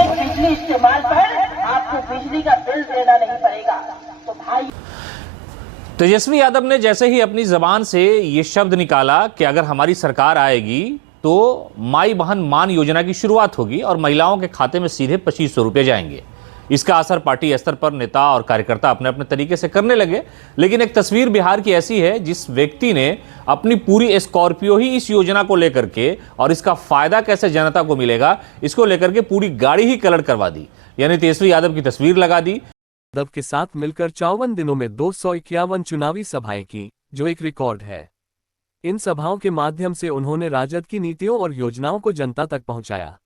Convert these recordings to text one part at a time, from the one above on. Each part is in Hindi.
बिजली इस्तेमाल पर आपको बिजली का बिल देना नहीं पड़ेगा। तो भाई, तेजस्वी यादव ने जैसे ही अपनी जबान से ये शब्द निकाला कि अगर हमारी सरकार आएगी तो माई बहन मान योजना की शुरुआत होगी और महिलाओं के खाते में सीधे 2500 रुपए जाएंगे। इसका असर पार्टी स्तर पर नेता और कार्यकर्ता अपने अपने तरीके से करने लगे। लेकिन एक तस्वीर बिहार की ऐसी है जिस व्यक्ति ने अपनी पूरी स्कॉर्पियो ही इस योजना को लेकर के और इसका फायदा कैसे जनता को मिलेगा इसको लेकर के पूरी गाड़ी ही कलर करवा दी, यानी तेजस्वी यादव की तस्वीर लगा दी। यादव के साथ मिलकर 54 दिनों में 251 चुनावी सभाएं की, जो एक रिकॉर्ड है। इन सभाओं के माध्यम से उन्होंने राजद की नीतियों और योजनाओं को जनता तक पहुंचाया।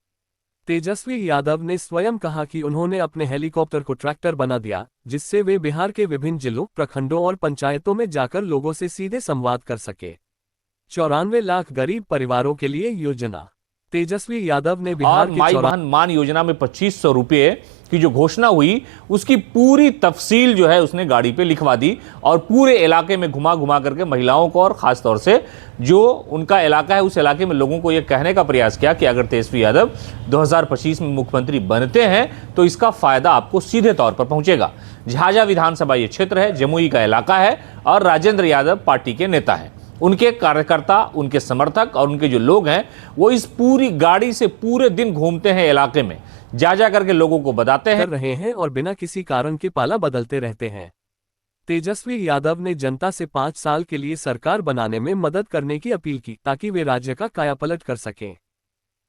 तेजस्वी यादव ने स्वयं कहा कि उन्होंने अपने हेलीकॉप्टर को ट्रैक्टर बना दिया, जिससे वे बिहार के विभिन्न जिलों, प्रखंडों और पंचायतों में जाकर लोगों से सीधे संवाद कर सके। 94 लाख गरीब परिवारों के लिए योजना। तेजस्वी यादव ने बिहार की माई बहन मान योजना में 2500 रुपए की जो घोषणा हुई उसकी पूरी तफसील जो है उसने गाड़ी पे लिखवा दी और पूरे इलाके में घुमा घुमा करके महिलाओं को और खास तौर से जो उनका इलाका है उस इलाके में लोगों को यह कहने का प्रयास किया कि अगर तेजस्वी यादव 2025 में मुख्यमंत्री बनते हैं तो इसका फायदा आपको सीधे तौर पर पहुंचेगा। झाझा विधानसभा ये क्षेत्र है, जमुई का इलाका है और राजेंद्र यादव पार्टी के नेता हैं। उनके कार्यकर्ता, उनके समर्थक और उनके जो लोग हैं वो इस पूरी गाड़ी से पूरे दिन घूमते हैं इलाके में, जा करके लोगों को बताते हैं रहे हैं और बिना किसी कारण के पाला बदलते रहते हैं। तेजस्वी यादव ने जनता से 5 साल के लिए सरकार बनाने में मदद करने की अपील की ताकि वे राज्य का कायापलट कर सकें।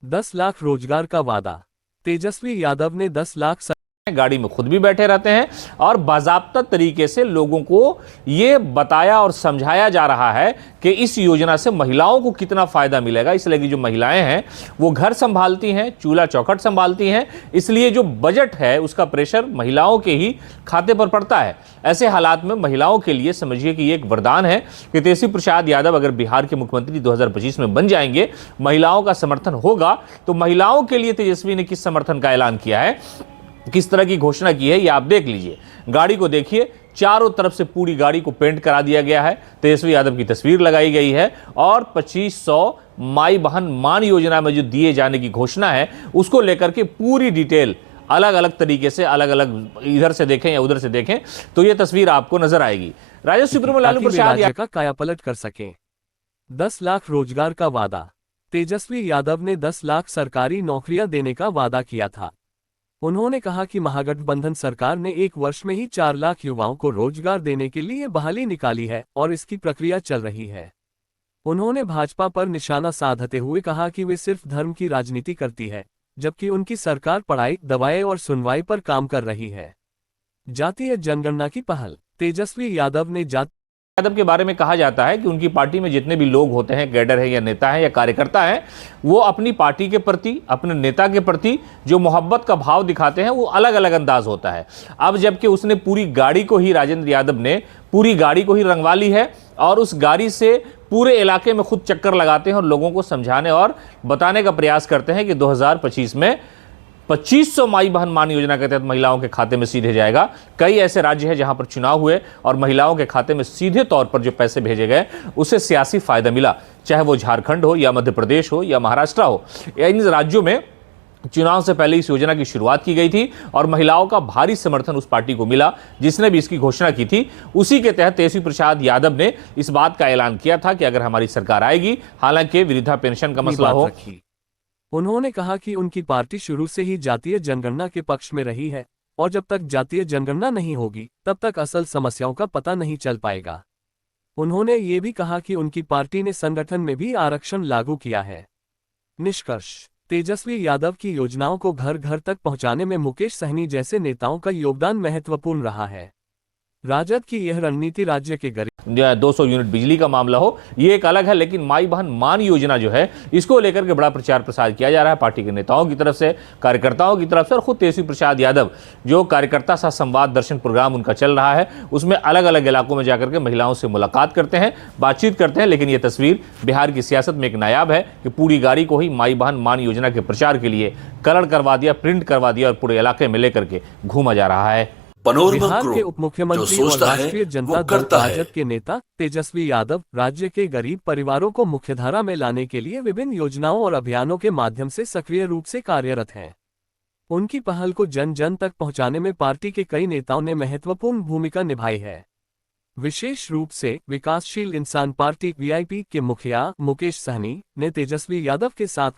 10 लाख रोजगार का वादा। तेजस्वी यादव ने 10 लाख गाड़ी में खुद भी बैठे रहते हैं और बाजाब्ता तरीके से लोगों को यह बताया और समझाया जा रहा है कि इस योजना से महिलाओं को कितना फायदा मिलेगा। इसलिए कि जो महिलाएं हैं वो घर संभालती हैं, चूल्हा चौखट संभालती हैं, इसलिए जो बजट है उसका प्रेशर महिलाओं के ही खाते पर पड़ता है। ऐसे हालात में महिलाओं के लिए समझिए कि ये एक वरदान है कि तेजस्वी प्रसाद यादव अगर बिहार के मुख्यमंत्री 2025 में बन जाएंगे, महिलाओं का समर्थन होगा। तो महिलाओं के लिए तेजस्वी ने किस समर्थन का ऐलान किया है, किस तरह की घोषणा की है, ये आप देख लीजिए। गाड़ी को देखिए, चारों तरफ से पूरी गाड़ी को पेंट करा दिया गया है, तेजस्वी यादव की तस्वीर लगाई गई है और 2500 माई बहन मान योजना में जो दिए जाने की घोषणा है उसको लेकर के पूरी डिटेल अलग अलग तरीके से, अलग अलग इधर से देखें या उधर से देखें तो ये तस्वीर आपको नजर आएगी। राजस्व सुप्रीमो लालू प्रसाद का कायापलट कर सके। 10 लाख रोजगार का वादा। तेजस्वी यादव ने 10 लाख सरकारी नौकरियां देने का वादा किया था। उन्होंने कहा कि महागठबंधन सरकार ने 1 वर्ष में ही 4 लाख युवाओं को रोजगार देने के लिए बहाली निकाली है और इसकी प्रक्रिया चल रही है। उन्होंने भाजपा पर निशाना साधते हुए कहा कि वे सिर्फ धर्म की राजनीति करती है, जबकि उनकी सरकार पढ़ाई, दवाएं और सुनवाई पर काम कर रही है। जातीय जनगणना की पहल। तेजस्वी यादव ने यादव के बारे में कहा जाता है कि उनकी पार्टी में जितने भी लोग होते हैं, कैडर है या नेता है या कार्यकर्ता हैं, वो अपनी पार्टी के प्रति, अपने नेता के प्रति जो मोहब्बत का भाव दिखाते हैं वो अलग अलग अंदाज होता है। अब जबकि उसने पूरी गाड़ी को ही, राजेंद्र यादव ने पूरी गाड़ी को ही रंगवा ली है और उस गाड़ी से पूरे इलाके में खुद चक्कर लगाते हैं और लोगों को समझाने और बताने का प्रयास करते हैं कि 2025 में 2500 माई बहन मान योजना के तहत महिलाओं के खाते में सीधे जाएगा। कई ऐसे राज्य हैं जहां पर चुनाव हुए और महिलाओं के खाते में सीधे तौर पर जो पैसे भेजे गए उससे सियासी फायदा मिला, चाहे वो झारखंड हो या मध्य प्रदेश हो या महाराष्ट्र हो। इन राज्यों में चुनाव से पहले इस योजना की शुरुआत की गई थी और महिलाओं का भारी समर्थन उस पार्टी को मिला जिसने भी इसकी घोषणा की थी। उसी के तहत तेजस्वी प्रसाद यादव ने इस बात का ऐलान किया था कि अगर हमारी सरकार आएगी, हालांकि वृद्धा पेंशन का मसला हो। उन्होंने कहा कि उनकी पार्टी शुरू से ही जातीय जनगणना के पक्ष में रही है और जब तक जातीय जनगणना नहीं होगी तब तक असल समस्याओं का पता नहीं चल पाएगा। उन्होंने ये भी कहा कि उनकी पार्टी ने संगठन में भी आरक्षण लागू किया है। निष्कर्ष। तेजस्वी यादव की योजनाओं को घर घर तक पहुंचाने में मुकेश सहनी जैसे नेताओं का योगदान महत्वपूर्ण रहा है। राजद की यह रणनीति राज्य के गरीब 200 यूनिट बिजली का मामला हो, ये एक अलग है, लेकिन माई बहन मान योजना जो है इसको लेकर के बड़ा प्रचार प्रसार किया जा रहा है पार्टी के नेताओं की तरफ से, कार्यकर्ताओं की तरफ से और खुद तेजस्वी प्रसाद यादव जो कार्यकर्ता सा संवाद दर्शन प्रोग्राम उनका चल रहा है उसमें अलग अलग इलाकों में जाकर के महिलाओं से मुलाकात करते हैं, बातचीत करते हैं। लेकिन ये तस्वीर बिहार की सियासत में एक नायाब है कि पूरी गाड़ी को ही माई बहन मान योजना के प्रचार के लिए कलर करवा दिया, प्रिंट करवा दिया और पूरे इलाके में लेकर के घूमा जा रहा है। बिहार के उप मुख्यमंत्री और राष्ट्रीय जनता दल राजद के नेता तेजस्वी यादव राज्य के गरीब परिवारों को मुख्यधारा में लाने के लिए विभिन्न योजनाओं और अभियानों के माध्यम से सक्रिय रूप से कार्यरत हैं। उनकी पहल को जन जन तक पहुंचाने में पार्टी के कई नेताओं ने महत्वपूर्ण भूमिका निभाई है। विशेष रूप से विकासशील इंसान पार्टी वीआईपी के मुखिया मुकेश सहनी ने तेजस्वी यादव के साथ